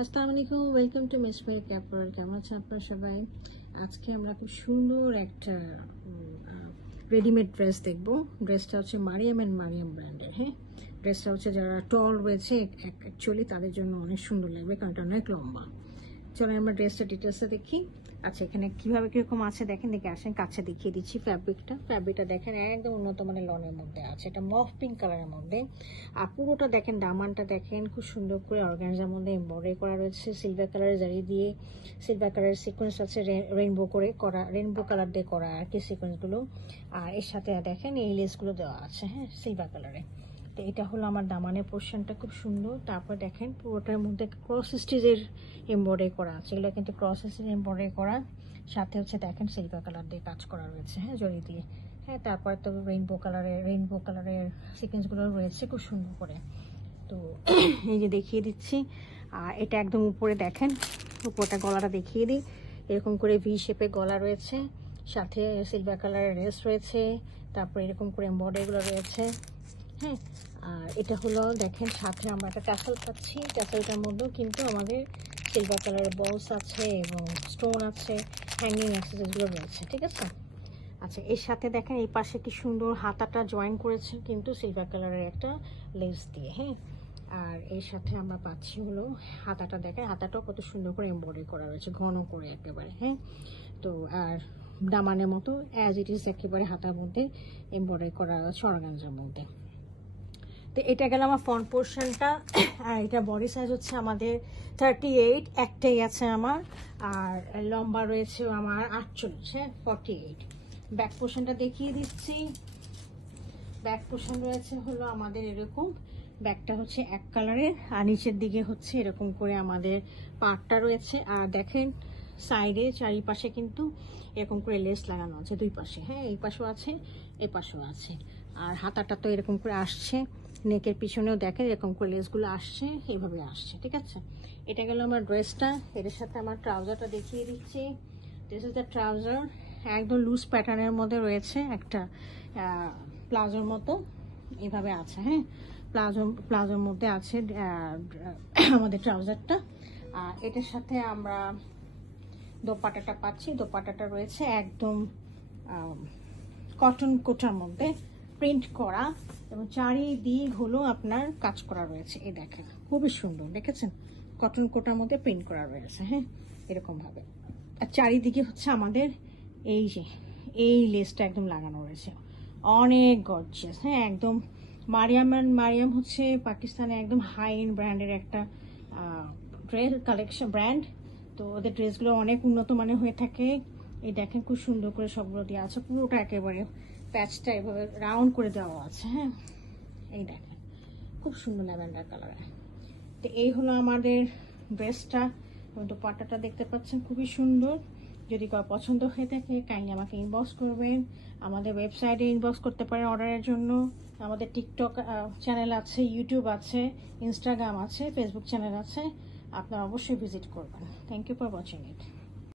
আসসালামু আলাইকুম, welcome to miss Mary ক্যাপল। কেমন আছেন আপনারা সবাই? আজকে আমরা খুব সুন্দর একটা রেডিমেড ড্রেস দেখবো। ড্রেসটা হচ্ছে মারিয়াম অ্যান্ড মারিয়াম ব্র্যান্ডের। হ্যাঁ, ড্রেসটা হচ্ছে যারা টল রয়েছে অ্যাকচুয়ালি তাদের জন্য অনেক সুন্দর লাগবে, কারণ এটা অনেক লম্বা। চলো আমরা ড্রেসটা ডিটেলসে দেখি। আচ্ছা, এখানে কিভাবে কিরকম আছে দেখেন, দেখে আসেন, কাছে দেখিয়ে দিচ্ছি। ফ্যাব্রিকটা দেখেন একদম উন্নত মানের লনের মধ্যে আছে, এটা মফ পিঙ্ক কালারের মধ্যে। আর পুরোটা দেখেন, দামানটা দেখেন খুব সুন্দর করে অর্গানজার মধ্যে এমব্রয়ডারি করা রয়েছে, সিলভার কালারের জারি দিয়ে, সিলভার কালারের সিকোয়েন্স আছে, রেইনবো করে করা, রেইনবো কালার দিয়ে করা আর কি সিকোয়েন্সগুলো। আর এর সাথে দেখেন এই লেসগুলো দেওয়া আছে, হ্যাঁ, সিলভার কালারে। তো এটা হলো আমার দামানের পোর্শনটা, খুব সুন্দর। তারপর দেখেন পুরোটার মধ্যে ক্রস স্টিচের এমব্রয়ডারি করা আছে, এগুলো কিন্তু ক্রস স্টিচ এমব্রয়ডারি করা, সাথে হচ্ছে দেখেন সিলভার কালার দিয়ে কাজ করা রয়েছে, হ্যাঁ, জড়ি দিয়ে। হ্যাঁ, তারপরে তো রেইনবো কালারের সিকোয়েন্সগুলো রয়েছে খুব সুন্দর করে। তো এই যে দেখিয়ে দিচ্ছি। আর এটা একদম উপরে দেখেন, উপরটা গলাটা দেখিয়ে দিই, এরকম করে ভি শেপে গলা রয়েছে, সাথে সিলভার কালারের রেস রয়েছে, তারপরে এরকম করে এমব্রয়ডারিগুলো রয়েছে। হ্যাঁ, আর এটা হলো দেখেন, সাথে আমরা একটা ট্যাসেল পাচ্ছি, ট্যাসেলটার মধ্যেও কিন্তু আমাদের সিলভার কালারের বলস আছে এবং স্টোন আছে, হ্যাঙ্গিং অ্যাক্সেসরিজগুলো রয়েছে, ঠিক আছে। আচ্ছা, এর সাথে দেখেন এই পাশে কি সুন্দর হাতাটা জয়েন করেছে কিন্তু সিলভার কালারের একটা লেস দিয়ে। হ্যাঁ, আর এর সাথে আমরা পাচ্ছি হলো হাতাটা, দেখেন হাতাটাও কত সুন্দর করে এমব্রয়ডারি করা রয়েছে, ঘন করে একেবারে। হ্যাঁ, তো আর দামানের মতো অ্যাজ ইট ইজ একেবারে হাতার মধ্যে এমব্রয়ডারি করা আছে অর্গানজার মধ্যে। তো এটা গেল আমার ফ্রন্ট পোর্শনটা। আর এটা বডি সাইজ হচ্ছে আমাদের 38, একটাই আছে আমার। আর লম্বা রয়েছে আমার 48, হ্যাঁ, 48। ব্যাক পোর্শনটা দেখিয়ে দিচ্ছি। ব্যাক পোর্শন রয়েছে হলো আমাদের এরকম, ব্যাকটা হচ্ছে এক কালারের, আর নিচের দিকে হচ্ছে এরকম করে আমাদের পাটটা রয়েছে। আর দেখেন সাইডে চারিপাশে কিন্তু এরকম করে লেস লাগানো আছে, দুই পাশে। হ্যাঁ, এই পাশেও আছে, এই পাশেও আছে। আর হাতাটা তো এরকম করে আসছে, নেকের পিছনেও দেখেন এরকম করে লেসগুলো আসছে, এইভাবে আসছে, ঠিক আছে। এটা গেল আমার ড্রেসটা। এর সাথে আমার ট্রাউজারটা দেখিয়ে দিচ্ছি। দিস ইজ দ্য ট্রাউজার, একদম লুজ প্যাটার্নের মধ্যে রয়েছে, একটা প্লাজোর মতো এভাবে আছে। হ্যাঁ, প্লাজোর মধ্যে আছে আমাদের ট্রাউজারটা। আর এটার সাথে আমরা দোপাট্টাটা পাচ্ছি, দোপাট্টাটা রয়েছে একদম কটন কোটার মধ্যে প্রিন্ট করা, এবং চারিদিক হলো আপনার কাজ করা রয়েছে। এই দেখেন খুবই সুন্দর, দেখেছেন, কটন কোটার মধ্যে প্রিন্ট করা রয়েছে। হ্যাঁ, এরকম ভাবে। আর চারিদিকে হচ্ছে আমাদের এই যে এই লেসটা একদম লাগানো রয়েছে, অনেক গর্জিয়াস। হ্যাঁ, একদম মারিয়াম হচ্ছে পাকিস্তানে একদম হাই এন্ড ব্র্যান্ডের একটা ড্রেস কালেকশন ব্র্যান্ড। তো ওদের ড্রেসগুলো অনেক উন্নত মানের হয়ে থাকে। এই দেখেন খুব সুন্দর করে সবগুলো দেওয়া আছে, পুরোটা একেবারে প্যাচটা এভাবে রাউন্ড করে দেওয়া আছে। হ্যাঁ, এই দেখেন খুব সুন্দর ল্যাভেন্ডার কালারে। তো এই হলো আমাদের ড্রেসটা, এবং দোপাট্টাটা দেখতে পাচ্ছেন খুবই সুন্দর। যদি কারো পছন্দ হয়ে থাকে কাইন্ডলি আমাকে ইনবক্স করবেন, আমাদের ওয়েবসাইটে ইনবক্স করতে পারেন অর্ডারের জন্য। আমাদের টিকটক চ্যানেল আছে, ইউটিউব আছে, ইনস্টাগ্রাম আছে, ফেসবুক চ্যানেল আছে, আপনারা অবশ্যই ভিজিট করবেন। Thank you for watching it.